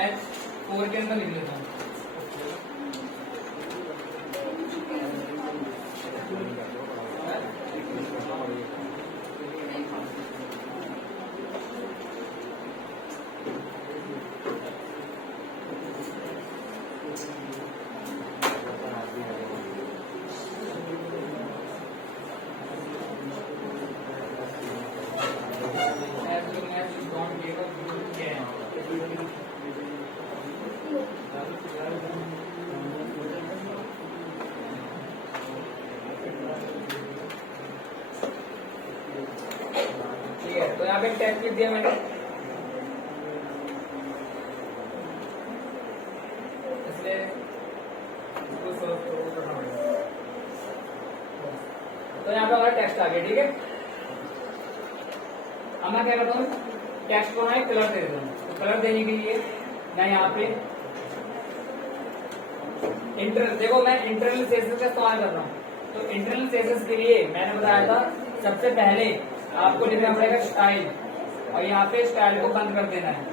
H4 के अंदर लिख लेता हूँ। तो यहाँ पे टेक्स्ट लिख दिया मैंने, इसलिए इसको करना पड़ेगा। तो यहाँ पे हमारा टेक्स्ट आ गया, ठीक है। अब मैं क्या करता हूँ, टेक्स्ट को मैं कलर दे देता हूँ। तो कलर देने के लिए मैं यहाँ पे देखो मैं इंटरनल सेसेस का इस्तेमाल कर रहा हूँ। तो इंटरनल सेसेस के लिए मैंने बताया था सबसे पहले आपको लिखना पड़ेगा स्टाइल, और यहाँ पे स्टाइल को बंद कर देना है,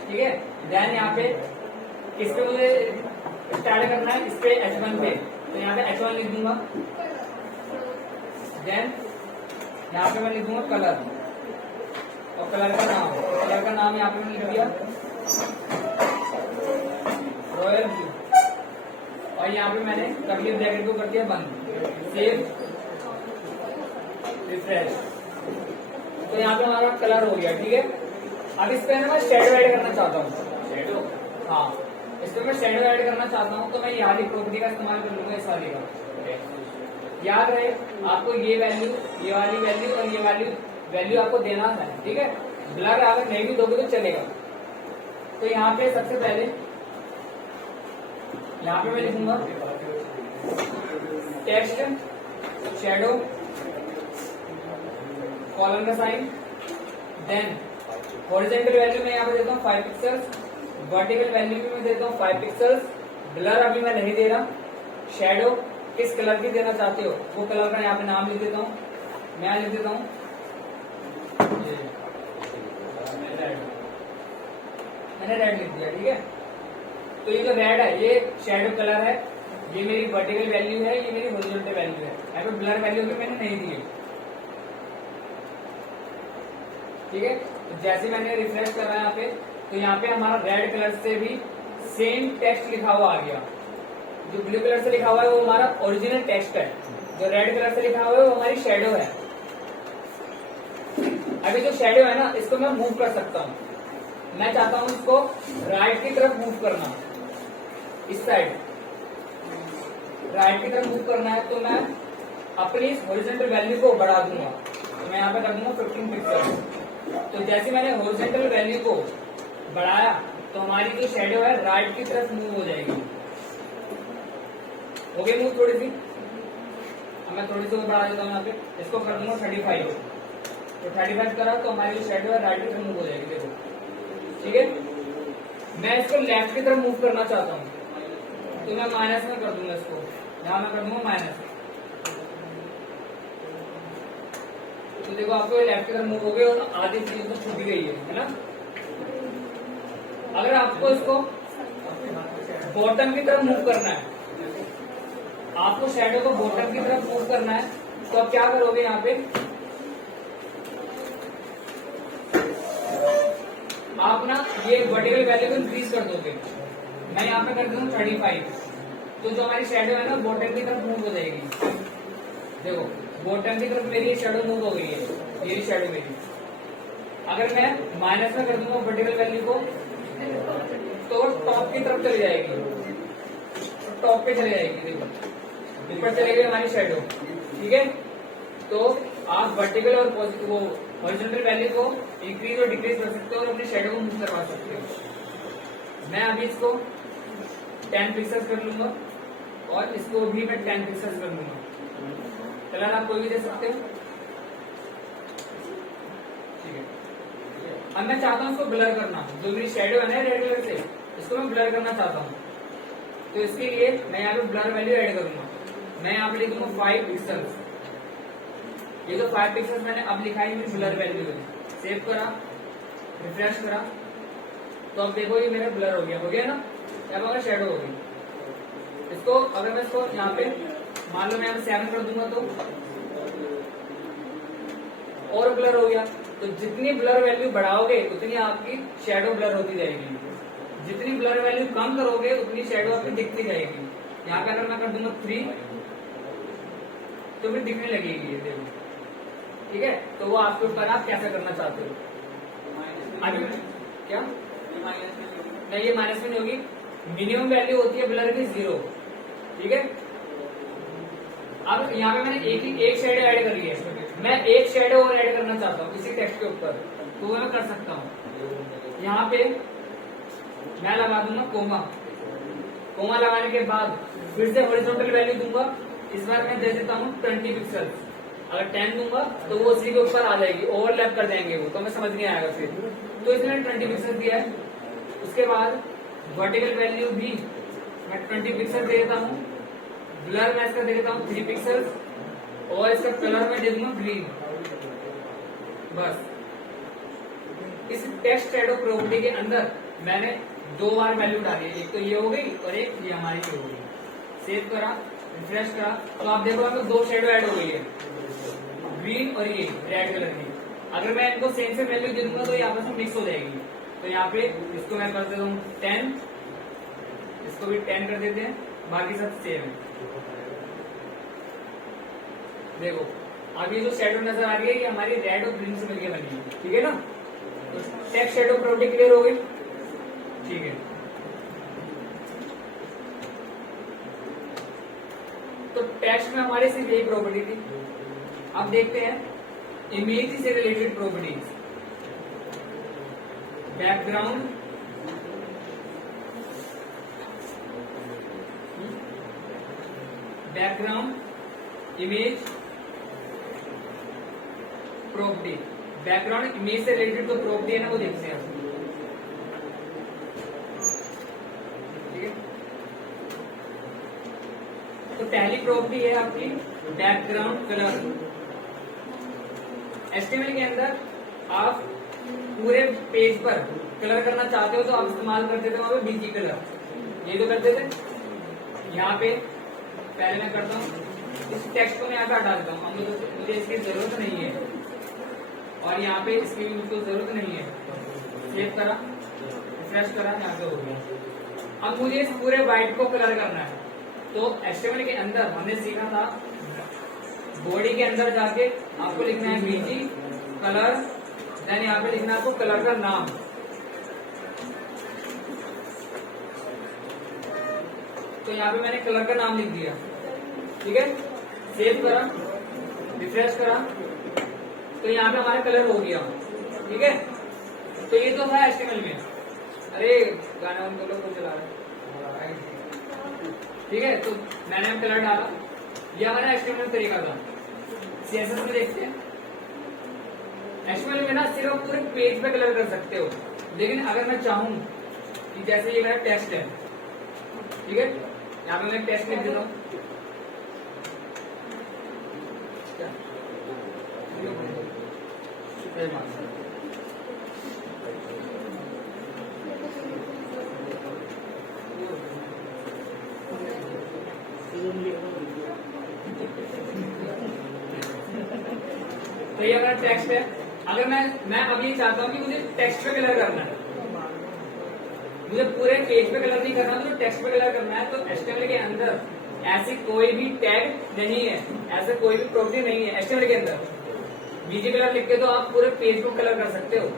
ठीक है। देन यहाँ पे किस पे मुझे स्टाइल करना है, इस पे H1 पे, तो यहाँ पे H1 लिख दूंगा। देन यहाँ पे मैं लिख दूंगा कलर, और कलर का नाम यहाँ पे मैंने लिख दिया रॉयल ब्लू, और यहाँ पे मैंने कर्ली ब्रैकेट को कर दिया बंद। Save, refresh. तो यहाँ पे हमारा कलर हो गया, ठीक है। अब इस पे मैं शेडो ऐड करना चाहता हूँ। शेडो, हाँ, इस पे मैं शेडो ऐड करना चाहता हूँ। तो मैं यहाँ वाली प्रॉपर्टी का इस्तेमाल कर लूंगा, इस वाली का। याद रहे आपको ये वैल्यू, ये वाली वैल्यू और ये वाली वैल्यू आपको देना है, ठीक है। ब्लर अगर नहीं भी दोगे तो चलेगा। तो यहाँ पे सबसे पहले यहाँ पे मैं लिखूंगा टेक्स्ट शेडो कॉलम का साइन। देन हॉरिजॉन्टल वैल्यू मैं यहाँ पे देता हूँ 5 पिक्सल्स, वर्टिकल वैल्यू भी मैं देता हूँ 5 पिक्सल्स। ब्लर अभी मैं नहीं दे रहा। शेडो किस कलर की देना चाहते हो वो कलर का यहाँ पे नाम लिख देता हूँ। मैं लिख देता हूँ मैंने रेड लिख दिया, ठीक है। तो ये जो रेड है ये शेडो कलर है, ये मेरी वर्टिकल वैल्यू है, ये मेरी हॉरिजॉन्टल वैल्यू है। यहाँ पे ब्लर वैल्यू भी मैंने नहीं दी है, ठीक है। तो जैसे मैंने रिफ्रेश करा यहाँ पे, तो यहाँ पे हमारा रेड कलर से भी सेम टेक्स्ट लिखा हुआ आ गया। जो ब्लू कलर से लिखा हुआ है वो हमारा ओरिजिनल टेक्स्ट है, जो रेड कलर से लिखा हुआ है वो हमारी शेडो है। अभी जो शेडो है ना, इसको मैं मूव कर सकता हूँ। मैं चाहता हूँ इसको राइट की तरफ मूव करना, इस साइड राइट की तरफ मूव करना है। तो मैं अपनी इस हॉरिजॉन्टल वैल्यू को बढ़ा दूंगा। तो मैं यहाँ पे कर दूंगा 15 पिक्सल। तो जैसे मैंने हॉरिजॉन्टल वैल्यू को बढ़ाया तो हमारी जो शेडो है राइट की तरफ मूव हो जाएगी। हो गई मूव थोड़ी सी। अब मैं थोड़ी सी बढ़ा देता हूँ यहाँ पे, इसको कर दूंगा 35। तो 35 करा तो हमारी जो शेडो है राइट की तरफ मूव हो जाएगी, देखो, ठीक है। मैं इसको लेफ्ट की तरफ मूव करना चाहता हूँ, तो मैं माइनस में कर दूंगा इसको। यहाँ मैं कर दूंगा माइनस। तो देखो आपको लेफ्ट की तरफ मूव हो गई और आधी चीज तो छूट गई है ना। अगर आपको इसको बॉटम की तरफ मूव करना है, आपको शेडो को बॉटम की तरफ मूव करना है, तो आप क्या करोगे, यहाँ पे आप ना ये वर्टिकल वैल्यू को इंक्रीज कर दोगे। मैं यहाँ पे कर दूंगा 35। तो जो हमारी शेडो है ना बॉटम की तरफ मूव हो जाएगी। देखो बॉटम की तरफ मेरी शेडो मूव हो गई है, ये शेडो मेरी। अगर मैं माइनस में कर दूंगा वर्टिकल वैल्यू को, तो टॉप की तरफ चली जाएगी, टॉप पे चली जाएगी। देखो ऊपर चले गई हमारी शेडो, ठीक है। तो आप वर्टिकल और वो हॉरिजॉन्टल वैल्यू को इंक्रीज और डिक्रीज कर सकते हो और अपनी शेडो को मूव करवा सकते हो। मैं अभी इसको 10 पिक्सल्स कर लूंगा और इसको भी मैं 10 पिक्सल्स कर लूंगा। कलर आप कोई भी दे सकते हो, ठीक है। अब मैं चाहता हूँ इसको ब्लर करना, जो मेरी शेडो है ना रेड कलर से, इसको मैं ब्लर करना चाहता हूँ। तो इसके लिए मैं यहाँ पे ब्लर वैल्यू ऐड करूंगा। मैं यहाँ पे लिखूंगा 5 पिक्सल्स। ये जो 5 पिक्सल्स मैंने अब लिखा है मेरी ब्लर वैल्यू है। सेव करा, रिफ्रेश करा, तो अब देखो ये मेरा ब्लर हो गया ना। अब अगर शेडो हो गई इसको, अगर मैं इसको यहाँ पे मान लो मैं यहाँ 7 कर दूंगा तो और ब्लर हो गया। तो जितनी ब्लर वैल्यू बढ़ाओगे उतनी आपकी शेडो ब्लर होती जाएगी, जितनी ब्लर वैल्यू कम करोगे उतनी शेडो आपकी दिखती जाएगी। यहाँ पे अगर मैं कर दूंगा 3 तो फिर दिखने लगेगी ये, देखो ठीक है। तो वो आपके ऊपर, आप कैसा करना चाहते हो। आगे क्या नहीं, ये माइनस में नहीं होगी, मिनिमम वैल्यू होती है ब्लर की 0, ठीक है। अब यहाँ पे मैंने एक शेडो ऐड करी है, मैं एक शेडो और ऐड करना चाहता हूँ इसी टेक्स्ट के ऊपर, तो मैं कर सकता हूँ। यहाँ पे मैं लगा दूंगा कोमा, कोमा लगाने के बाद फिर से हॉरिजॉन्टल वैल्यू दूंगा। इस बार मैं दे देता हूँ 20 पिक्सल, अगर 10 दूंगा तो वो उसी के ऊपर आ जाएगी, ओवरलैप कर जाएंगे वो, तो मैं समझ नहीं आएगा फिर। तो इसमें 20 पिक्सल दिया है। उसके बाद वर्टिकल वैल्यू भी मैं 20 पिक्सल दे देता हूँ, ब्लर मैं इसका दे देता हूँ 3 पिक्सल, और इसका कलर मैं दे दूंगा ग्रीन। बस इस टेक्स्ट शैडो प्रॉपर्टी के अंदर मैंने 2 बार वैल्यू डाली है, एक तो ये हो गई और एक ये हमारी हो गई। सेव करा, रिफ्रेश करा, तो आप देखो हमें 2 शेडो ऐड हो गई है, ग्रीन और ये रेड कलर की। अगर मैं इनको सेम से वैल्यू दे दूंगा तो ये आपस में मिक्स हो जाएगी। तो यहाँ पे इसको मैं कर देता हूँ 10, इसको भी 10 कर देते हैं, बाकी सब सेम है। देखो अब ये जो शेडो नजर आ रही है ये हमारी रेड और ग्रीन से मिलकर बनी है, ठीक है ना। तो टेक्स्ट शेडो प्रॉपर्टी क्लियर हो गई, ठीक है। तो टेक्स्ट में हमारी सिर्फ यही प्रॉपर्टी थी। अब देखते हैं इमेज से related properties. Background, image property, background image से रिलेटेड जो प्रॉपर्टी है ना वो देखते हैं, ठीक है। तो पहली प्रॉपर्टी है आपकी बैकग्राउंड कलर। एचटीएमएल के अंदर आप पूरे पेज पर कलर करना चाहते हो तो आप इस्तेमाल करते थे वहां पे बीजी कलर, ये तो करते थे। यहाँ पे पहले मैं करता हूँ, इस टेक्स्ट को मैं यहाँ पे हटा देता हूँ, मुझे इसकी जरूरत नहीं है, और यहाँ पे इसकी भी मुझको जरूरत नहीं है। सेव करा, रिफ्रेश करा, यहाँ पे हो गया। अब मुझे इस पूरे व्हाइट को कलर करना है, तो एचटीएमएल के अंदर हमने सीखा था बॉडी के अंदर जाके आपको लिखना है बीजी कलर, देन यहाँ पे लिखना है आपको कलर का नाम। तो यहाँ पे मैंने कलर का नाम लिख दिया, ठीक है। सेव करा, रिफ्रेश करा, तो यहाँ पे हमारा कलर हो गया, ठीक है। तो ये तो था एचटीएमएल में। अरे गाना उनको लोग चला रहा है, ठीक है। तो मैंने कलर डाला, ये हमारा एचटीएमएल तरीका था। सीएसएस में देखते हैं, एचटीएमएल में ना सिर्फ पूरे पेज पे कलर कर सकते हो, लेकिन अगर मैं चाहूं कि जैसे ये मेरा टेक्स्ट है, ठीक है, यहाँ पे मैं टेक्स्ट लिख देता हूँ, तो ये हमारा टेक्स्ट है। अगर मैं अब ये चाहता हूँ कि मुझे टेक्स्ट पे कलर करना है, मुझे पूरे पेज पे कलर नहीं करना, मुझे टेक्स्ट पे कलर करना है, तो एचटीएमएल के अंदर ऐसी कोई भी टैग नहीं है, ऐसे कोई भी प्रॉपर्टी नहीं है एचटीएमएल के अंदर। बीजी कलर लिख के तो आप पूरे पेज को कलर कर सकते हो,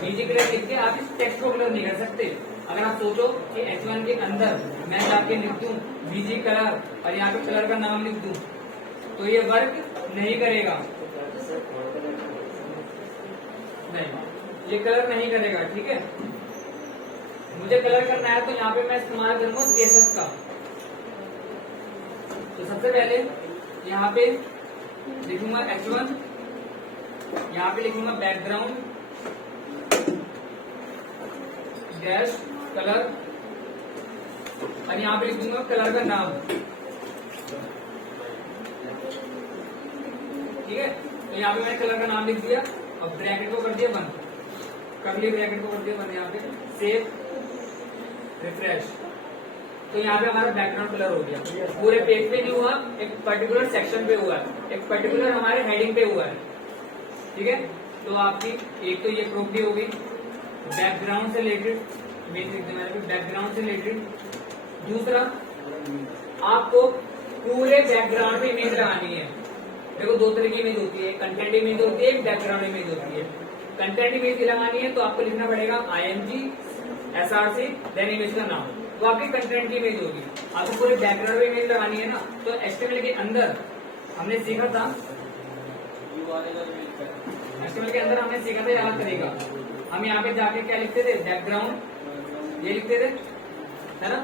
बीजी कलर लिख के आप इस टेक्स्ट को कलर नहीं कर सकते। अगर आप सोचो कि H1 के अंदर मैं जाके लिख दूं बीजी कलर और यहाँ पे कलर का नाम लिख दूं, तो ये वर्क नहीं करेगा, नहीं, ये कलर नहीं करेगा, ठीक है। मुझे कलर करना है तो यहाँ पे मैं इस्तेमाल करूंगा CSS का। तो सबसे पहले यहाँ पे लिखूंगा H1, यहाँ पे लिखूंगा बैकग्राउंड डैश कलर, और यहाँ पे लिख दूंगा कलर का नाम, ठीक है। तो यहाँ पे मैंने कलर का नाम लिख दिया, अब ब्रैकेट को कर दिया बंद, कर्ली ब्रैकेट को कर दिया बंद, यहाँ पे सेव रिफ्रेश। तो यहाँ पे हमारा बैकग्राउंड कलर हो गया। पूरे पेज पे नहीं हुआ, एक पर्टिकुलर सेक्शन पे हुआ है, एक पर्टिकुलर हमारे हेडिंग पे हुआ है। ठीक है, तो आपकी एक तो ये प्रॉपर्टी होगी बैकग्राउंड से रिलेटेड, बैकग्राउंड से रिलेटेड। दूसरा, आपको पूरे बैकग्राउंड पे इमेज लगानी है। देखो दो तरह की इमेज होती है, कंटेंट इमेज होती है, एक बैकग्राउंड इमेज होती है। कंटेंट इमेज लगानी है तो आपको लिखना पड़ेगा IMG SRC देन इमेज का नाम, तो आपकी कंटेंट की इमेज होगी। आपको पूरे बैकग्राउंड में इमेज लगानी है ना, तो HTML के अंदर हमने सीखा था, HTML के अंदर हमने सीखा था ये अलग तरीका। हम यहाँ पे जाके क्या लिखते थे, बैकग्राउंड ये लिखते थे, है ना।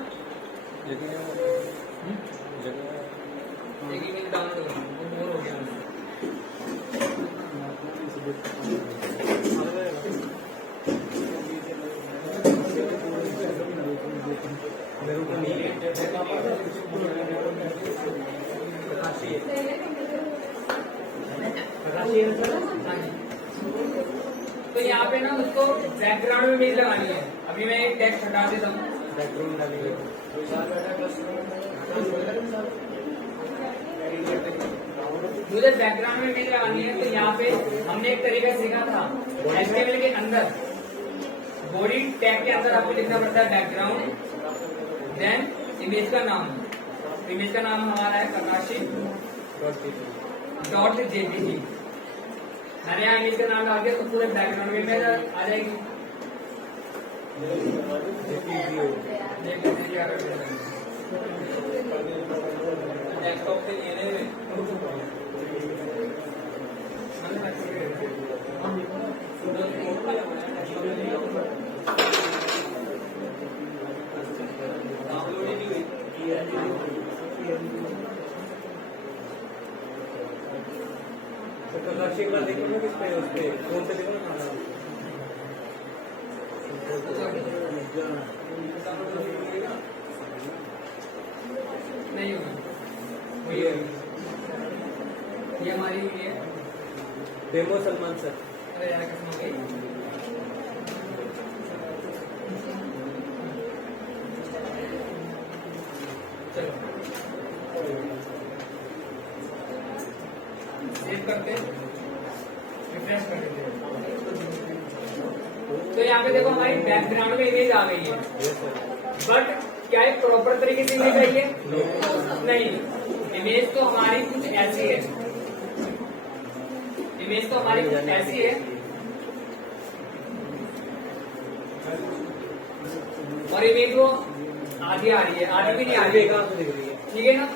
एक इमेज डाउनलोड करो, वो बोर हो गया। तो यहाँ पे ना उसको बैकग्राउंड में इमेज लगानी है। अभी मैं एक टेक्स्ट हटा देता हूँ, मुझे बैकग्राउंड में इमेज लगानी है। तो यहाँ पे हमने एक तरीका सीखा था HTML के अंदर, बॉडी टैग के अंदर आपको लिखना पड़ता है बैकग्राउंड देन इमेज का नाम। इमेज का नाम हमारा है ककाशी .jpg। मैंने यहाँ इमेज का नाम डाल दिया तो पूरे बैकग्राउंड में इमेज आ जाएगी। डेस्कटॉप से लेने एक बार देखो ना किस पे, उस पे फोन पे देखो ना। नहीं होगा, ये हमारी है डेमो सलमान सर। अरे यार कसम हो गई। चलो सेव करते, रिफ्रेश कर देते। तो यहाँ पे देखो हमारी बैकग्राउंड में इमेज आ गई है, बट क्या एक प्रॉपर तरीके से इमेज आई है? नहीं, इमेज तो हमारी कुछ ऐसी है, इमेज तो हमारी कुछ ऐसी है और इमेज वो आधी आ रही है, आधी भी नहीं आ रही है, ठीक है ना।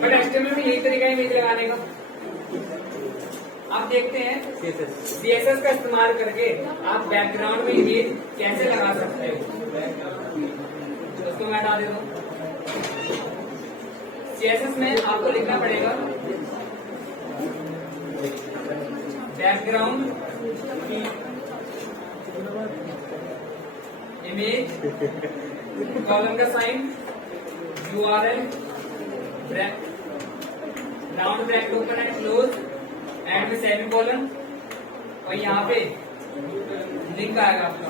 बट HTML में यही तरीका है इमेज लगाने का। आप देखते हैं CSS का इस्तेमाल करके आप बैकग्राउंड में इमेज कैसे लगा सकते हो। उसको मैं हटा देता हूँ। CSS में आपको लिखना पड़ेगा बैकग्राउंड इमेज, कॉलम का sign, URL, round bracket open and close and में सेमीकोलन, और यहाँ पे लिंक आएगा आपका।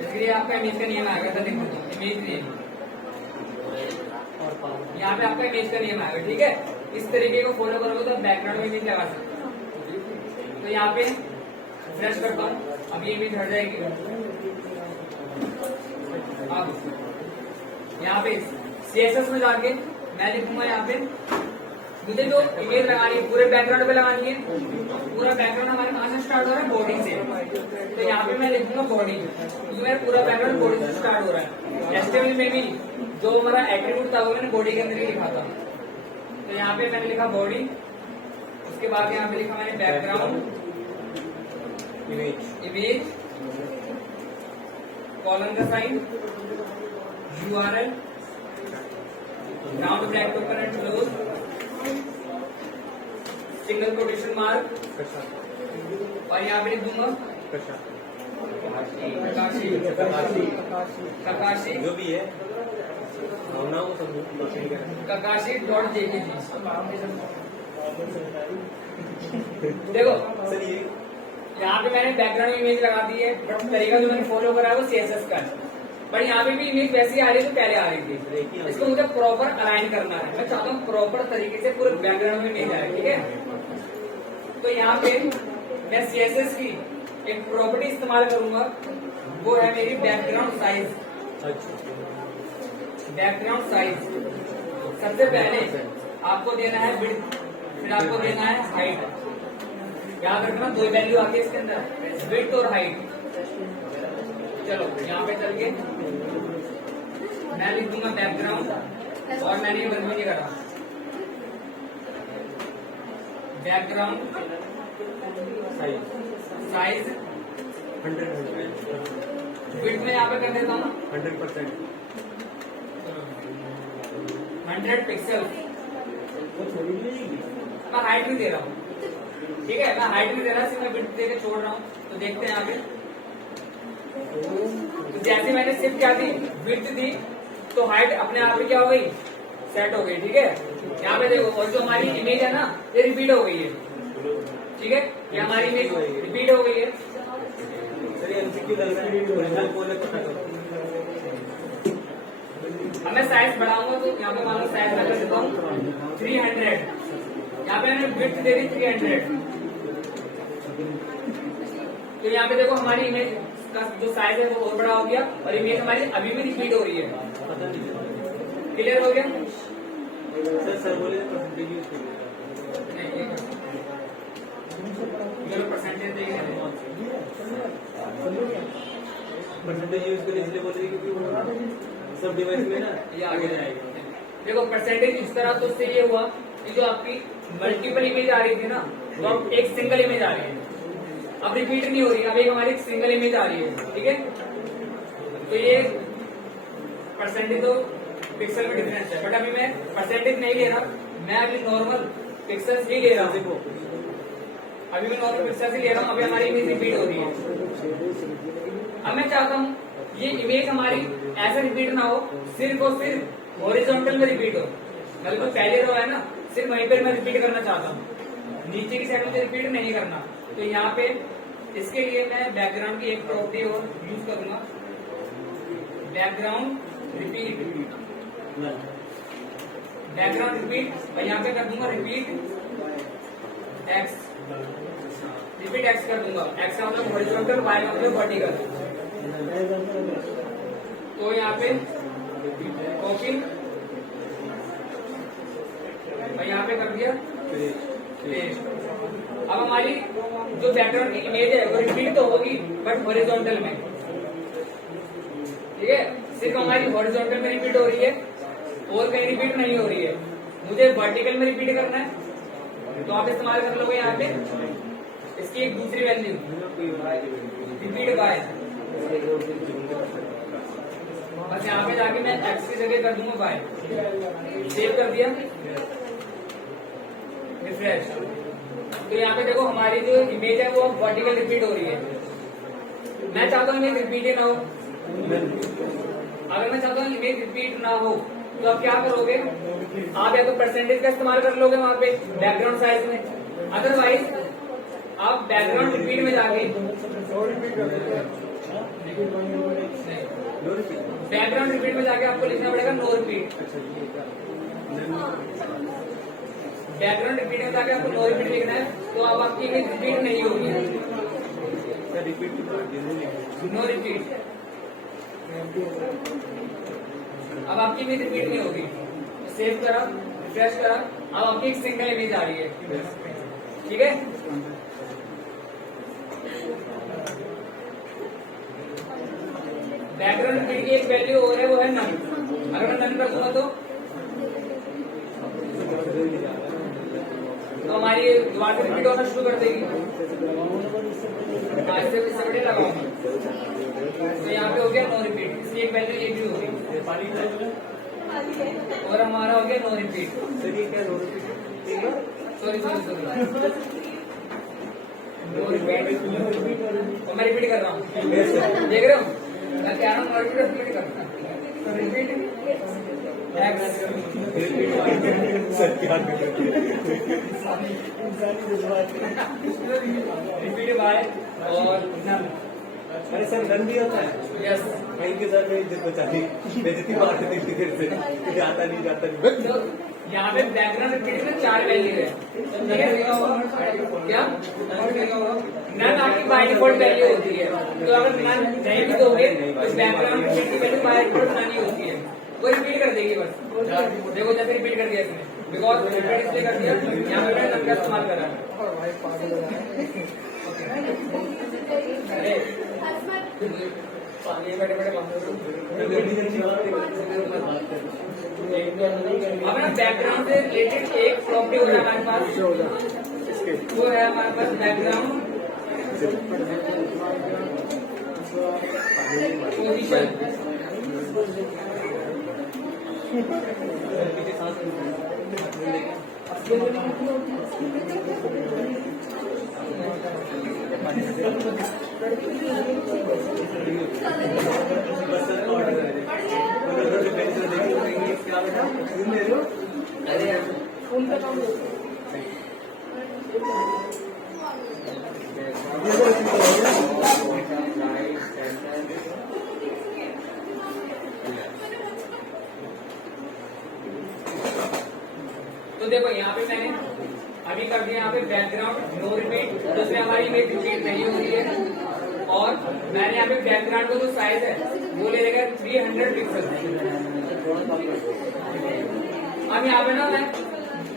इसलिए आपका इमेज का नियम आएगा, तो लिख दो इमेज नेम, यहाँ पे आपका इमेज का नियम आएगा। ठीक है, इस तरीके को फॉलो करोगे तो बैकग्राउंड में इमेज लगा सकते हो। तो यहाँ पे फ्रेश करता हूँ, अब ये इमेज हट जाएगी। अब यहाँ पे CSS में जाके मैं लिखूंगा, यहाँ पे मुझे जो इमेज लगानी है पूरे बैकग्राउंड पे लगानी है। पूरा बैकग्राउंड हमारे कहाँ से स्टार्ट हो रहा है? बॉडी से। तो यहाँ पे मैं लिखूंगा बॉडी, क्योंकि मेरा पूरा बैकग्राउंड बॉडी से स्टार्ट हो रहा है। HTML में भी जो हमारा एट्रीब्यूट था वो मैंने बॉडी के अंदर ही लिखा था। तो यहाँ पे मैंने लिखा बॉडी, उसके बाद यहाँ पे लिखा मैंने बैकग्राउंड इमेज, कॉलम का sign, URL, round bracket open and close, single quotation mark, और यहाँ पे लिख दूंगा ककाशी जो भी है ककाशी .jpg। देखो सर ये यहाँ पे मैंने बैकग्राउंड इमेज लगा दी है, बट तरीका जो मैंने फॉलो करा है वो CSS का है। पर यहाँ पे भी इमेज वैसी आ रही है जो पहले आ रही थी। इसको मुझे प्रॉपर अलाइन करना है। मैं चाहता हूँ प्रॉपर तरीके से पूरे बैकग्राउंड में इमेज आए, ठीक है। तो यहाँ पे मैं CSS की एक प्रॉपर्टी इस्तेमाल करूंगा, वो है मेरी बैकग्राउंड साइज। बैकग्राउंड साइज सबसे पहले आपको देना है विड्थ, फिर आपको देना है हाइट। याद रखना दो वैल्यू आती है इसके अंदर, विड्थ और हाइट। चलो यहाँ पे चल के मैं लिख दूंगा बैकग्राउंड, और मैंने ये बंद नहीं करा। बैकग्राउंड साइज 100 विड्थ में यहाँ पे कर देता हूँ 100%। 100 पिक्सल। मैं हाइट नहीं दे रहा हूँ, ठीक है। मैं हाइट नहीं दे रहा, सिर्फ मैं विड्थ देके छोड़ रहा हूँ। तो देखते हैं यहाँ पे, तो जैसे मैंने सिर्फ क्या दी, विड्थ दी, तो हाइट अपने आप ही क्या हो गई, सेट हो गई, ठीक है। यहाँ पे देखो, और जो हमारी इमेज है ना, ये रिपीट हो गई है, ठीक है। ये हमारी इमेज रिपीट हो गई है। सर ये MCQ लग रहा है, ओरिजिनल बोले पता करो। अब मैं साइज बढ़ाऊंगा, तो यहाँ पे मान लो साइज मैं कर देता हूँ 300। यहाँ पे मैंने विड्थ दे दी 300। तो यहाँ पे देखो हमारी इमेज का जो साइज है वो और बड़ा हो गया, और इमेज हमारी अभी भी रिपीट हो रही है। पता नहीं क्लियर हो गया? सर बोले परसेंटेज यूज करिए। परसेंटेज परसेंटेज यूज करिए, इसलिए बोल रही है क्योंकि सब डिवाइस में ना ये आगे जाएगा। देखो परसेंटेज इस तरह, तो उससे ये हुआ कि जो आपकी मल्टीपल इमेज आ रही थी ना, वो अब एक सिंगल इमेज आ रही है। अब रिपीट नहीं हो रही, अब एक हमारी सिंगल इमेज आ रही है, ठीक है। तो ये परसेंटेज तो पिक्सल में डिफरेंस है, बट अभी मैं परसेंटेज नहीं ले रहा, मैं अभी नॉर्मल पिक्सल्स ही ले रहा हूँ। अभी मैं नॉर्मल पिक्सल्स ही ले रहा हूँ। अभी हमारी इमेज रिपीट हो रही है। अब मैं चाहता हूँ ये इमेज हमारी ऐसे रिपीट ना हो, सिर्फ और सिर्फ हॉरिजॉन्टल में रिपीट हो। मतलब तो पहले रो है ना, सिर्फ वहीं पर मैं रिपीट करना चाहता हूँ, नीचे की साइड में रिपीट नहीं करना। तो यहाँ पे इसके लिए मैं बैकग्राउंड की एक प्रॉपर्टी और यूज करूंगा, बैकग्राउंड रिपीट। बैकग्राउंड रिपीट, और यहाँ पे कर दूंगा रिपीट एक्स। रिपीट एक्स कर दूंगा। एक्स का मतलब हॉरिजॉन्टल, वाई का मतलब वर्टिकल। तो यहाँ पे कॉपी, और यहाँ पे कर दिया पेस्ट। अब हमारी जो बैकग्राउंड की इमेज है वो रिपीट तो होगी, बट हॉरिजॉन्टल में, ठीक है। सिर्फ हमारी हॉरिजॉन्टल में रिपीट हो रही है, और कहीं रिपीट नहीं हो रही है। मुझे वर्टिकल में रिपीट करना है, तो आप इस्तेमाल कर लोगे यहाँ पे इसकी एक दूसरी वैल्यू, रिपीट बाय। बस यहाँ पे जाके मैं एक्स की जगह कर दूंगा बाय। सेव कर दिया, रिफ्रेश। तो यहाँ पे देखो हमारी जो इमेज है वो वर्टिकल रिपीट हो रही है। मैं चाहता हूँ इमेज रिपीट ही ना हो। अगर मैं चाहता हूँ इमेज रिपीट ना हो, तो आप क्या करोगे, आप या तो परसेंटेज का इस्तेमाल कर लोगे वहां पे बैकग्राउंड साइज में। अदरवाइज आप बैकग्राउंड रिपीट में जाके, बैकग्राउंड रिपीट में जाके आपको लिखना पड़ेगा नो रिपीट। बैकग्राउंड रिपीट में जाके आपको नो रिपीट लिखना है, तो अब आपकी इमेज रिपीट नहीं होगी। नो रिपीट, अब आपकी इमेज रिपीट नहीं होगी। सेव करा, रिफ्रेश करा, अब आपकी एक सिंगल इमेज आ रही है, ठीक है। बैकग्राउंड रिपीट की एक वैल्यू और है, वो है नन। अगर मैं नन कर दूंगा तो हमारी दोबारा से रिपीट होना शुरू कर देगी। इससे भी सबड़े लगाऊंगा, तो यहाँ पे हो गया नो रिपीट। इसकी एक वैल्यू ये भी होगी, और हमारा हो गया no repeat. Sorry no repeat, और मैं रिपीट कर रहा हूँ, देख रहे हो मैं कह रहा हूँ रिपीट कर रहा हूँ। रिपीट सर क्या रिपीट बाय और नन। अरे सर रन भी होता है। यस, थैंक यू सर, मेरी इज्जत बचा दी। बेइज्जती बात है इतनी देर से, जाता नहीं जाता नहीं। तो यहाँ पे बैकग्राउंड रिपीट में 4 वैल्यू है, ठीक है? क्या नन आपकी बाय डिफॉल्ट वैल्यू होती है, तो अगर नन नहीं भी दोगे तो बैकग्राउंड रिपीट की वैल्यू बाय डिफॉल्ट नन ही होती है, वो रिपीट कर देगी बस। देखो जैसे रिपीट कर दिया इसने, बिकॉज रिपीट इसलिए कर दिया, यहाँ पे मैंने नन का इस्तेमाल करा है। अरे बड़े बड़े अब ना बैकग्राउंड से रिलेटेड एक प्रॉपर्टी हो रहा है हमारे पास, वो है हमारे पास बैकग्राउंड पोजीशन। तो देखो यहाँ पे मैंने अभी कर दिया यहाँ पे बैकग्राउंड नो रिपीट, तो इसमें हमारी इमेज रिपीट नहीं हो रही है, और मैंने यहाँ पे बैकग्राउंड का जो साइज है वो ले लेगा 300 पिक्सल। अब यहाँ पे ना मैं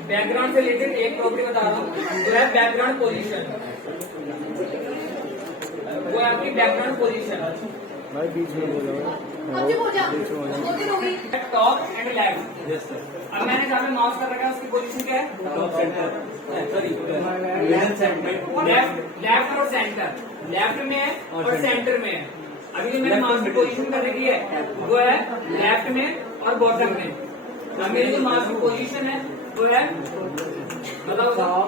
बैकग्राउंड से रिलेटेड एक प्रॉपर्टी बता रहा हूँ, जो है बैकग्राउंड पोजीशन। वो है आपकी बैकग्राउंड पोजीशन, भाई बीच में बोलो top and left. Yes sir. अब मैंने जहाँ पे माउस कर रखा है उसकी पोजीशन क्या है? Top centre, sorry middle centre, left और सेंटर, लेफ्ट में है और सेंटर में है। अभी जो मैंने माउस की पोजीशन कर रखी है वो है लेफ्ट में और बॉटम में। अब मेरी जो माउस की पोजीशन है वो है बताओ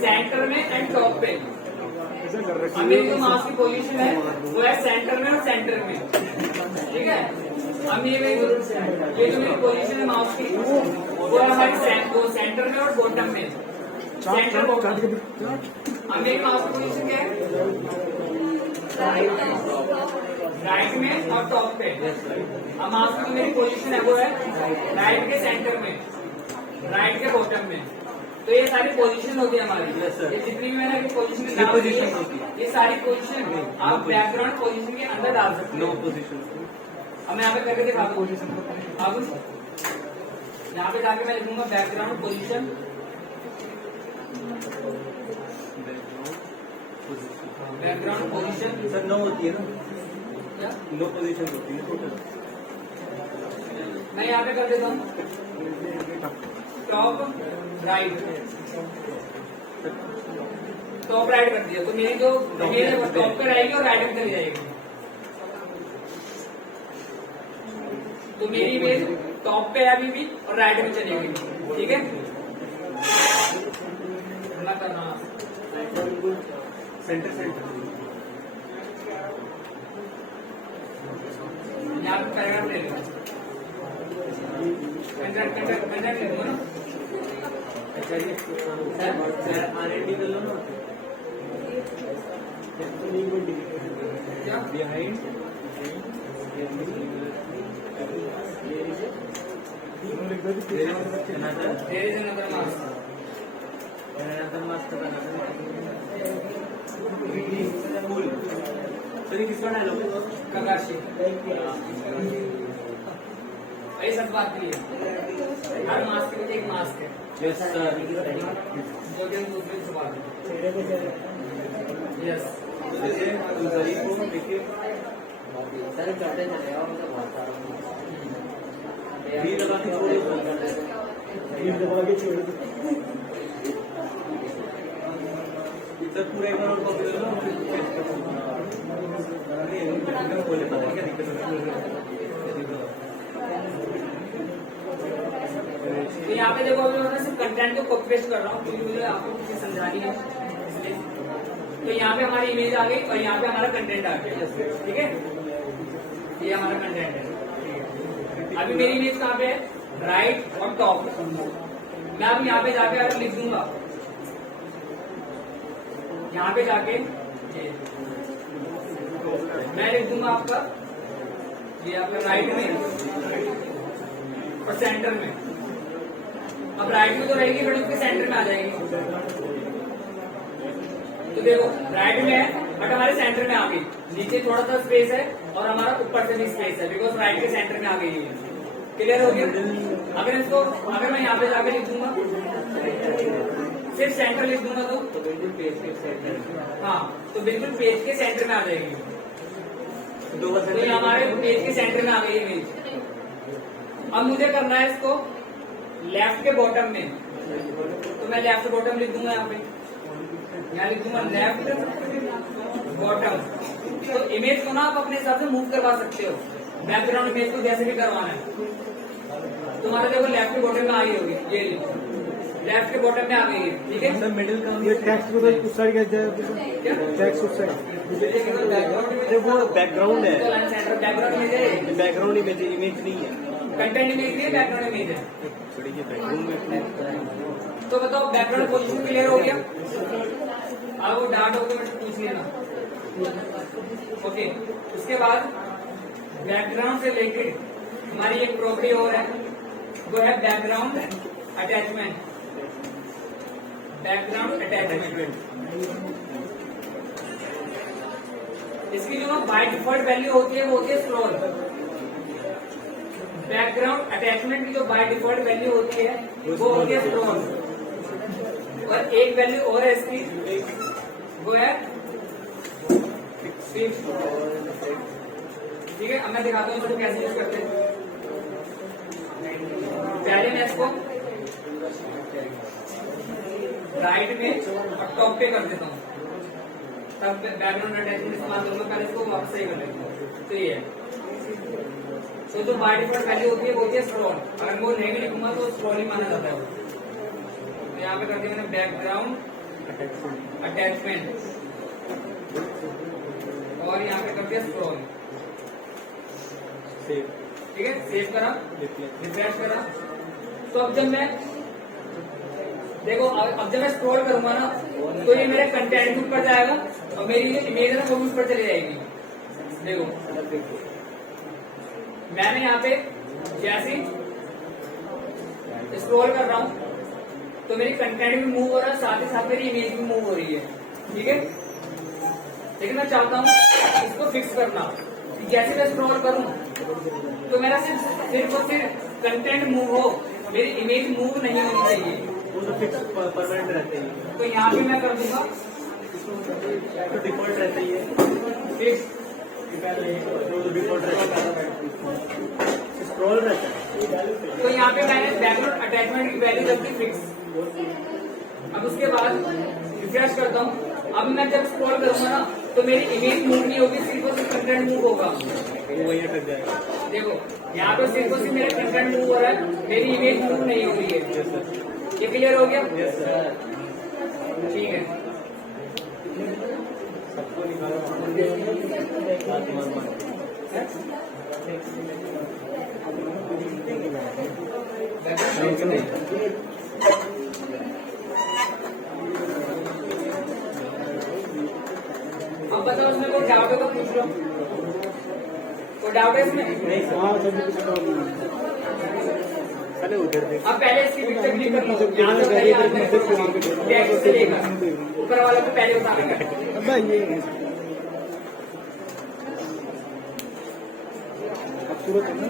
सेंटर में एंड टॉप पे। अब मेरी जो माउस की पोजीशन है वो है सेंटर में और सेंटर में, ठीक है? अब ये जो मेरी पोजीशन है माउस की वो है हमारी सेंटर में और बॉटम में, सेंटर बॉटम। अब मेरी माउस की पोजीशन क्या है? राइट में और टॉप पे। अब माउस की जो मेरी पोजीशन है वो है राइट के सेंटर में, राइट के बॉटम में। तो ये सारी पोजीशन होती है हमारी। Yes, sir. ये जितनी भी मैंने पोजीशन ये पोजीशन होती है, ये सारी पोजीशन आप बैकग्राउंड पोजीशन के अंदर डाल सकते नो हो। पोजीशन। अब मैं यहाँ पे करके दिखा दूँ, अब यहाँ पे जाके मैं लिखूंगा background position. Background position sir नो होती है ना, क्या? नो पोजीशन होती है टोटल। मैं यहाँ पे कर देता हूँ टॉप राइट, टॉप राइट कर दिया, तो मेरी जो इमेज है वो टॉप पे रहेगी और राइट में चली जाएगी। तो मेरी इमेज टॉप पे है अभी भी और राइट में चलेगी, ठीक है? मैं कर रहा हूँ सेंटर सेंटर यहाँ पे पैराग्राफ ले लूँगा, कंटेंट ले लूँगा ना। अच्छा ये सर R&D कर लो ना, क्या? Behind There is another mask. Sir ये किसका डायलॉग है? ककाशी ये सब बात नहीं है, हर मास्क के पीछे एक मास्क है यस सर। जो कि हम दूसरे से बात है। यस, जैसे गुजारी को देखिए भी लगा के छोड़े सर पूरा एक बार और कॉपी कर लो। बोले पता क्या दिक्कत है? तो यहाँ पे देखो अभी मैं सिर्फ कंटेंट को कॉपी पेस्ट कर रहा हूँ क्योंकि मुझे आपको चीजें समझानी है इसलिए। तो यहाँ पे हमारी इमेज आ गई और यहाँ पे हमारा कंटेंट आ गया, ठीक है? ये हमारा कंटेंट है। अभी मेरी इमेज कहाँ पे है, राइट और टॉप। मैं अब यहाँ पे जाके अगर लिख दूंगा, यहाँ पे जाके ये मैं लिख दूंगा आपका, ये आपका राइट में और सेंटर में। अब राइट में तो रहेगी बट उसके सेंटर में आ जाएगी। तो देखो राइट में है बट हमारे सेंटर में आ गई। नीचे थोड़ा सा स्पेस है और हमारा ऊपर से भी स्पेस है, बिकॉज राइट के सेंटर में आ गई है। क्लियर हो गया? अगर मैं यहाँ पे जाके लिख दूंगा, सिर्फ सेंटर लिख दूंगा तो बिल्कुल पेज के सेंटर, हाँ तो बिल्कुल पेज के सेंटर में आ जाएगी। तो ये हमारे पेज के सेंटर में आ गई इमेज। अब मुझे करना है इसको लेफ्ट के बॉटम में, तो मैं लेफ्ट बॉटम लिख दूंगा यहाँ पे, यहाँ लिख दूंगा लेफ्ट बॉटम। तो इमेज को ना आप अपने हिसाब से मूव करवा सकते हो, बैकग्राउंड इमेज को जैसे भी करवाना है। तुम्हारा देखो लेफ्ट के बॉटम में आ गई होगी, ये लेफ्ट के बॉटम में आ गई है, ठीक है। सर मिडिल का ये टेक्स्ट को उस साइड कैसे है, टेक्स्ट उस साइड, वो बैकग्राउंड है, बैकग्राउंड इमेज है, बैकग्राउंड इमेज नहीं है, कंटेंट इमेज नहीं है, बैकग्राउंड इमेज है। तो बताओ बैकग्राउंड पोजीशन क्लियर हो गया? अब वो डाउट हो गया पूछ लेना। ओके, उसके बाद बैकग्राउंड से रिलेटेड हमारी एक प्रॉपर्टी और है, वो है बैकग्राउंड अटैचमेंट। बैकग्राउंड अटैचमेंट इसकी जो बाय डिफॉल्ट वैल्यू होती है वो होती है स्क्रॉल। बैकग्राउंड अटैचमेंट की जो बाय डिफॉल्ट वैल्यू होती है वो होती है स्क्रॉल। और एक वैल्यू और है इसकी, वो है फिक्स। ठीक है, अब मैं दिखाता हूँ इसको कैसे यूज करते हैं। पहले मैं इसको राइट में और टॉप पे कर देता हूँ, तब बैकग्राउंड अटैचमेंट इस्तेमाल करूंगा। पहले इसको वापस सही कर लेता हूँ। तो ये है, तो जो बाय डिफॉल्ट वैल्यू होती है वो होती है स्क्रॉल। अगर वो नहीं भी लिखूंगा तो स्क्रॉल ही माना जाता है। तो यहाँ पे कर दिया मैंने बैकग्राउंड अटैचमेंट और यहाँ पे कर दिया स्क्रॉल। ठीक है, सेव करा, रिफ्रेश करा। तो अब जब मैं देखो, अब जब मैं स्क्रॉल करूंगा ना तो ये मेरे कंटेंट ग्रुप पर जाएगा और मेरी जो इमेज है ना वो भी ऊपर चली जाएगी। देखो मैंने यहाँ पे जैसे स्क्रॉल कर रहा हूँ तो मेरी कंटेंट भी मूव हो रहा है, साथ ही साथ मेरी इमेज भी मूव हो रही है। ठीक है, लेकिन मैं चाहता हूँ इसको फिक्स करना। जैसे मैं स्क्रॉल करूँ तो मेरा सिर्फ और सिर्फ कंटेंट मूव हो, मेरी इमेज मूव नहीं होनी चाहिए। वो तो फिक्स परमानेंट रहते हैं। तो यहाँ पे मैं कर दूंगा तो डिफॉल्ट रहता ही है, फिक्स। तो डिफॉल्ट रहता है, स्क्रॉल रहता है। तो यहाँ पे मैंने बैकग्राउंड अटैचमेंट की वैल्यू रख दी फिक्स। अब उसके बाद रिफ्रेश करता हूँ। अब मैं जब स्क्रॉल करूंगा ना तो मेरी इमेज मूव नहीं होगी, सिर्फ और सिर्फ कंटेंट मूव होगा। वो वही अटक जाएगा। देखो यहाँ पे सिर्फ और सिर्फ मेरा कंटेंट मूव हो रहा है, मेरी इमेज मूव नहीं हो रही है। ये क्लियर हो गया? ठीक है। अब बताओ उसमें कोई डाउट है तो पूछ लो। कोई डाउट है इसमें? पहले उधर देख। अब पहले इसकी पिक्चर क्लिक कर लो, यहाँ से पहले हाथ में टैक्स से लेकर ऊपर वाला को पहले उठाना है। अब ये खूबसूरत है ना,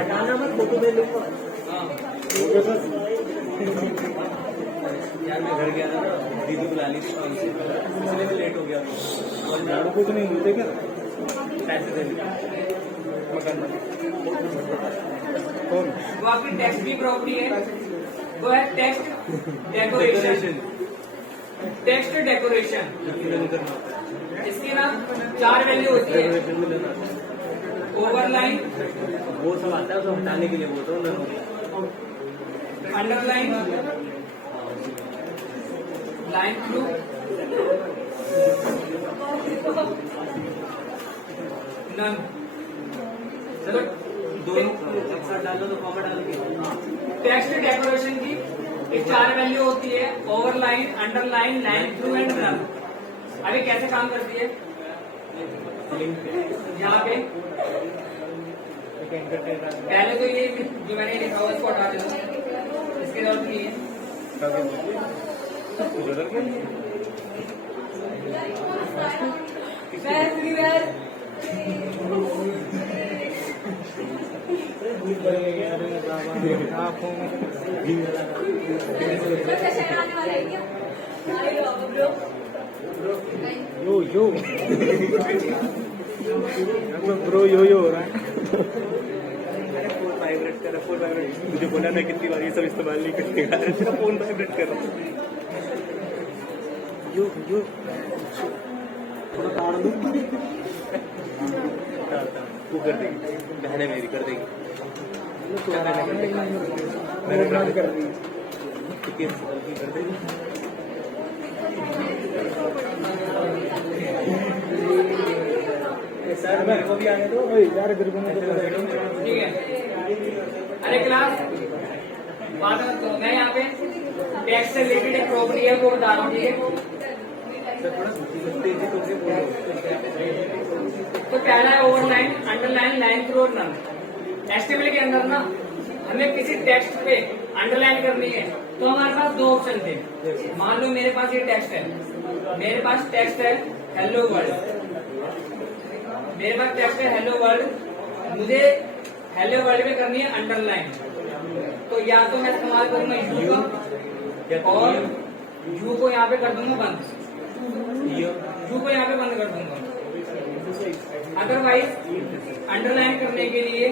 हटाना मत, फोटो दे लो। हाँ यार मैं घर गया था ना, दीदी बुला ली थी कॉल से, इसलिए मैं लेट हो गया और झाड़ू को तो नहीं मिलते क्या? पैसे दे दिए। कौन? वो आपकी टेक्स्ट की प्रॉपर्टी है, वो है टेक्स्ट डेकोरेशन। टेक्स्ट डेकोरेशन इसकी ना 4 वैल्यू होती है। ओवरलाइन, वो सब आता है, उसको हटाने के लिए बोलता हूँ मैं। Underline, line through, none. Sir दोनों एक साथ डालो तो कॉमा डाल के टेक्स्ट डेकोरेशन की ये 4 वैल्यू होती है, overline, underline, line through and none. अभी कैसे काम करती है? यहाँ पे पहले तो ये जो मैंने लिखा हुआ इसको हटा देना, इसकी जरूरत नहीं है। यो यो ब्रो यो हो रहा है। फोन वाइब्रेट कर रहा, फोन वाइब्रेट। मुझे बोला मैं कितनी बार ये सब इस्तेमाल नहीं करेगा, तेरा फोन वाइब्रेट कर रहा। यो यो थोड़ा काट दूं। तू कर देगी, बहन है मेरी, कर देगी। मैंने ट्राई कर दी। कर देगी। सर मेरे को भी आने दो। यार गरीबों में ठीक है। अरे क्लास बात तो मैं यहाँ पे टेक्स्ट से रिलेटेड एक प्रॉपर्टी है वो बता रहा हूँ, ठीक है? तो पहला है ओवरलाइन, अंडरलाइन, लाइन थ्रू और नन। एचटीएमएल के अंदर ना हमें किसी टेक्स्ट पे अंडरलाइन करनी है तो हमारे पास 2 ऑप्शन थे। मान लो मेरे पास ये टेक्स्ट है, मेरे पास टेक्स्ट है हेलो वर्ल्ड, मेरे पास टेक्स्ट है हेलो वर्ल्ड, मुझे हेलो वर्ल्ड में करनी है अंडरलाइन। तो या तो मैं इस्तेमाल करूंगा यू का और यू को यहाँ पे कर दूंगा बंद, यू को यहाँ पे बंद कर दूंगा। अदरवाइज अंडरलाइन करने के लिए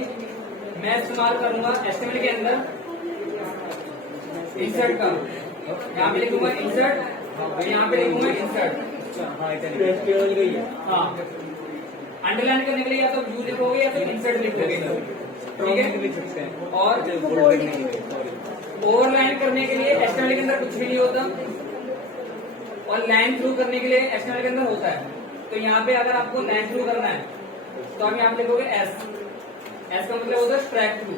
मैं इस्तेमाल करूंगा एचटीएमएल के अंदर इंसर्ट का। यहाँ पे लिखूंगा इंसर्ट और यहाँ पे लिखूंगा इंसर्ट। हाँ, अंडरलाइन करने के लिए या तो यू लिखोगे या तो इंसर्ट लिखोगे, ठीक है? और ओवरलाइन करने के लिए एचटीएमएल के अंदर कुछ भी नहीं होता और लाइन थ्रू करने के लिए एचटीएमएल के अंदर होता है। तो यहाँ पे अगर आपको लाइन थ्रू करना है तो आप यहाँ पे लिखोगे एस, एस का मतलब होता है स्ट्रैक थ्रू,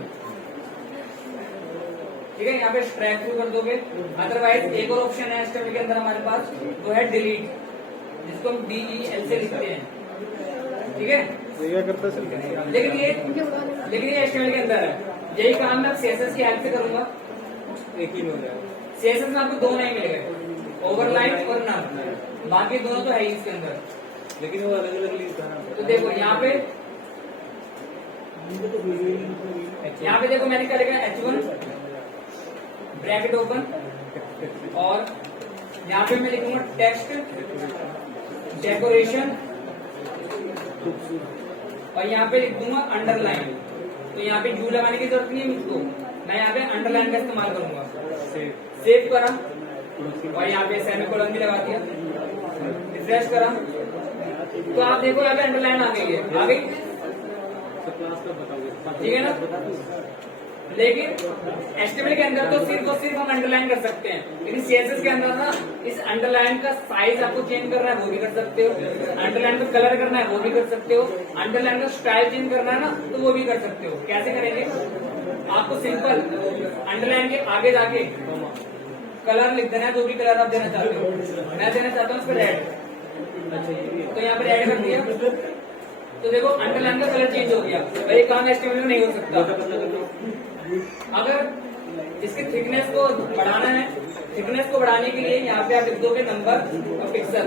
ठीक है? यहाँ पे स्ट्रैक थ्रू कर दोगे। अदरवाइज एक और ऑप्शन है एचटीएमएल के अंदर हमारे पास, वो है डिलीट, जिसको हम DEL से लिखते हैं, ठीक है? क्या करता सर? लेकिन ये एचटीएमएल के अंदर है। यही काम मैं CSS की हेल्प से करूंगा। एक ही में हो जाएगा। CSS में आपको 2 नहीं मिल गए, ओवरलाइन और नन, बाकी दोनों तो है ही इसके अंदर। लेकिन वो अलग अलग लिंक था। तो देखो यहाँ पे देखो मैंने क्या लिखा है H1 ब्रैकेट ओपन और यहाँ पे मैं लिखूंगा टेक्स्ट डेकोरेशन और यहाँ पे लिख दूंगा अंडरलाइन। तो यहाँ पे यू लगाने की जरूरत नहीं है मुझको, मैं यहाँ पे अंडरलाइन का इस्तेमाल करूंगा। सेव करा और यहाँ पे सेमीकोलन भी लगा दिया, रिफ्रेश करा तो आप देखो यहाँ पे अंडरलाइन आ गई है, आ गई, ठीक है ना? लेकिन एचटीएमएल के अंदर तो सिर्फ और सिर्फ हम अंडरलाइन कर सकते हैं, लेकिन CSS के अंदर ना इस अंडरलाइन का साइज आपको चेंज करना है वो भी कर सकते हो, अंडरलाइन का कलर करना है वो भी कर सकते हो, अंडरलाइन का स्टाइल चेंज करना है ना तो वो भी कर सकते हो। कैसे करेंगे? आपको सिंपल अंडरलाइन के आगे जाके कलर लिख देना है, जो भी कलर आप देना चाहते हो। मैं देना चाहता हूँ इस पर रेड, तो यहाँ पे रेड कर दिया तो देखो अंडरलाइन का कलर चेंज हो गया। ये काम एचटीएमएल में नहीं हो सकता। अगर इसकी थिकनेस को बढ़ाना है, थिकनेस को बढ़ाने के लिए यहाँ पे आप लिख दोगे नंबर और पिक्सल।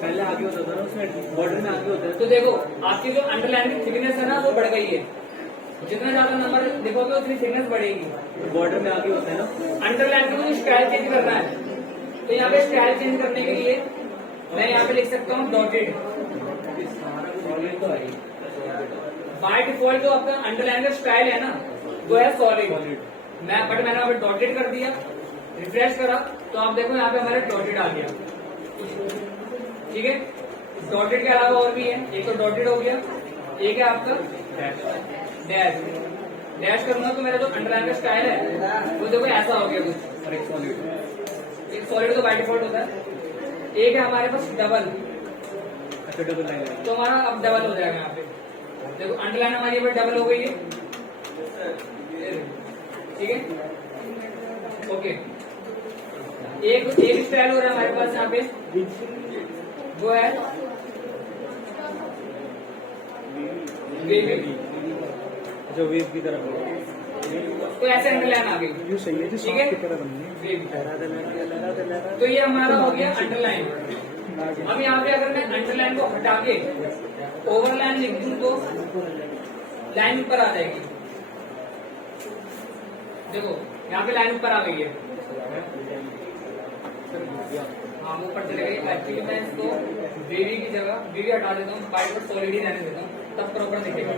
पहले आगे होता था ना, उसमें बॉर्डर में आगे होता है। तो देखो आपकी जो अंडरलाइन की थिकनेस है ना वो बढ़ गई है, जितना ज्यादा नंबर लिखोगे उतनी थिकनेस बढ़ेगी। बॉर्डर में आगे होता है ना। अंडरलाइन का मुझे स्टाइल चेंज करना है तो यहाँ पे स्टाइल चेंज करने के लिए मैं यहाँ पे लिख सकता हूँ डॉटेड। बाय डिफॉल्ट जो आपका अंडरलाइन का स्टाइल है ना वो है सॉलिड, मैंने यहाँ पे डॉटेड कर दिया, रिफ्रेश करा तो आप देखो यहाँ पे हमारे डॉटेड आ गया, ठीक है? डॉटेड के अलावा और भी है, एक तो डॉटेड हो गया, एक है आपका डैश। डैश करूंगा तो मेरा जो अंडरलाइन का स्टाइल है वो देखो ऐसा हो गया कुछ, और एक सॉलिड। एक सॉलिड तो बाय डिफॉल्ट होता है। एक है हमारे पास डबल, तो डबल लाइन तो हमारा अब डबल हो जाएगा यहाँ पे। देखो अंडरलाइन हमारी यहाँ पे डबल हो गई है, ठीक है। ओके, एक स्टाइल हो रहा है हमारे पास यहाँ पे, वो है वेव। जो वेव की तरफ तो ऐसे अंडरलाइन आ गई, ये सही है जी, ठीक है। सॉफ्ट की तरह बननी है। वेव, तो ये हमारा हो गया अंडरलाइन। अब यहाँ पे अगर मैं अंडरलाइन को हटा के ओवरलाइन लिख दूं तो लाइन ऊपर आ जाएगी। देखो यहाँ पे लाइन ऊपर आ गई है, हाँ ऊपर चले गई। एक्चुअली मैं इसको वेवी की जगह वेवी हटा देता हूँ, बाइट पर सॉलिड ही रहने देता हूँ, तब प्रॉपर दिखेगा,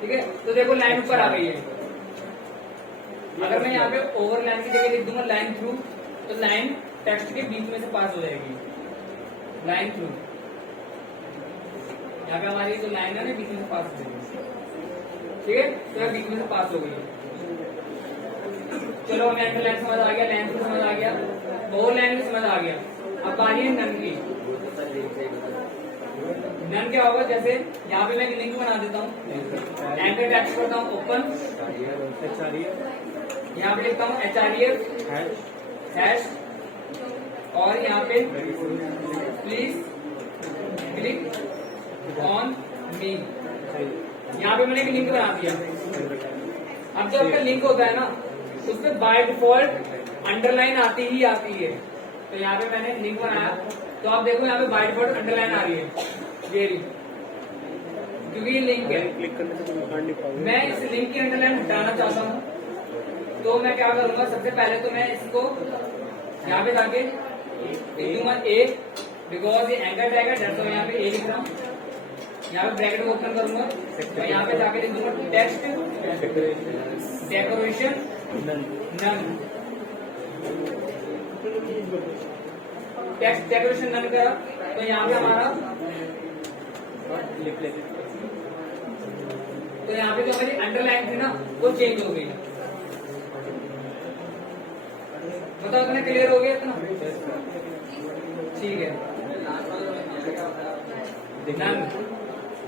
ठीक है। तो देखो लाइन ऊपर आ गई है। अगर मैं यहाँ पे ओवरलाइन की जगह लिख दूंगा लाइन थ्रू, तो लाइन टेक्स्ट के बीच में से पास हो जाएगी, लाइन थ्रू। यहाँ पे हमारी जो लाइन है ना बीच में से पास हो जाएगी, ठीक है। तो यह बीच में से पास हो गई। चलो हमें अंडरलाइन समझ आ गया, लाइन थ्रू समझ आ गया, ओवरलाइन भी समझ आ गया। अब आ रही है नन की। नन क्या होगा, जैसे यहाँ पे मैं एक लिंक बना देता हूँ, एंकर टेक्स्ट करता हूँ ओपन, यहाँ पे लिखता हूँ HREF हैश, और यहाँ पे प्लीज क्लिक ऑन मी। यहाँ पे मैंने एक लिंक बना दिया। अब जो आपका लिंक होता है ना, उसमें बाय डिफॉल्ट अंडरलाइन आती ही आती है। तो यहाँ पे मैंने लिंक बनाया, तो आप देखो यहाँ पे बाय डिफॉल्ट अंडरलाइन आ रही है, ये रही, क्योंकि ये लिंक है। क्लिक करने से तुम निकाल नहीं पाओगे। मैं इस लिंक की अंडरलाइन हटाना चाहता हूँ, तो मैं क्या करूंगा, सबसे पहले तो मैं इसको यहाँ पे जाके लिख दूंगा ए, बिकॉज ये एंकर टैग है, तो मैं यहाँ पे ए लिख रहा हूँ। यहाँ पे ब्रैकेट को ओपन करूंगा, तो यहाँ पे जाके लिख दूंगा text decoration none. Text decoration none करा, तो यहाँ पे हमारा लिख लेते। तो यहाँ पे जो हमारी अंडरलाइन थी ना, वो चेंज हो गई। बताओ इतना क्लियर हो गया इतना, ठीक है। नन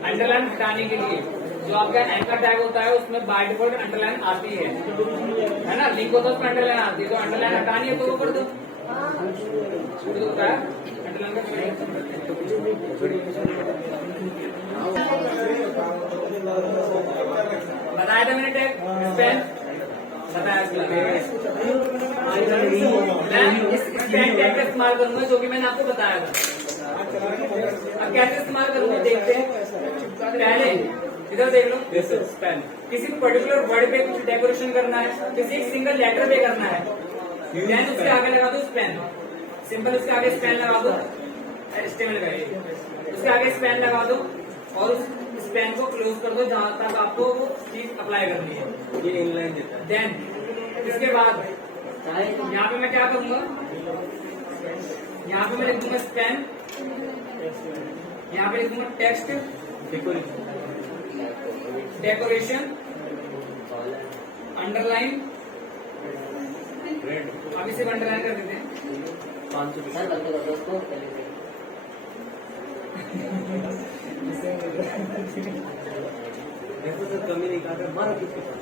अंडरलाइन हटाने के लिए जो आपका एंकर टैग होता है उसमें बाय डिफॉल्ट अंडरलाइन आती है ना, लिंक होता है उसमें अंडरलाइन आती है। तो अंडरलाइन हटानी है तो वो कर दो, छोड़ दो होता है अंडरलाइन का। बताया था मैंने टैग स्पेन, बताया मैं इस स्पेन टैग का इस्तेमाल करूंगा जो कि मैंने आपको बताया था। अब कैसे इस्तेमाल करूंगा देखते हैं। पहले इधर देख लो, स्पेन किसी पर्टिकुलर वर्ड पे कुछ डेकोरेशन करना है, किसी एक सिंगल लेटर पे करना है, देन उसके आगे लगा दो स्पेन, सिंपल उसके आगे स्पेन लगा दो, स्टेम लगाइए, उसके आगे स्पेन लगा दो और उस स्पेन को क्लोज कर दो जहां तक आपको वो चीज अप्लाई करनी है, ये इनलाइन देता है। देन इसके बाद यहाँ पे मैं क्या करूंगा, यहाँ पे मैं लिख दूंगा स्पेन, यहाँ पे लिख दूंगा टेक्स्ट डेकोरेशन अंडरलाइन। अब इसे अंडरलाइन कर देते हैं 500 कमी नहीं कर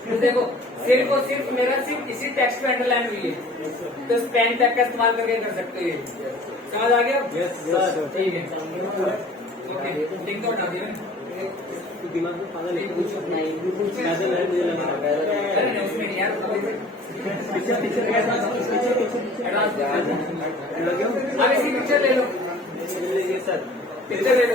तो देखो सिर्फ और सिर्फ मेरा सिर्फ इसी टेक्स्ट पे अंडरलाइन हुई है, तो स्पेन टैग का इस्तेमाल करके कर सकते हो। ये समझ आ गया? ठीक है, ओके। लिंक तो हटा दिया दिमाग में पागल है। उसमें नहीं यार, अब इसी पिक्चर ले लो, पिक्चर ले लो।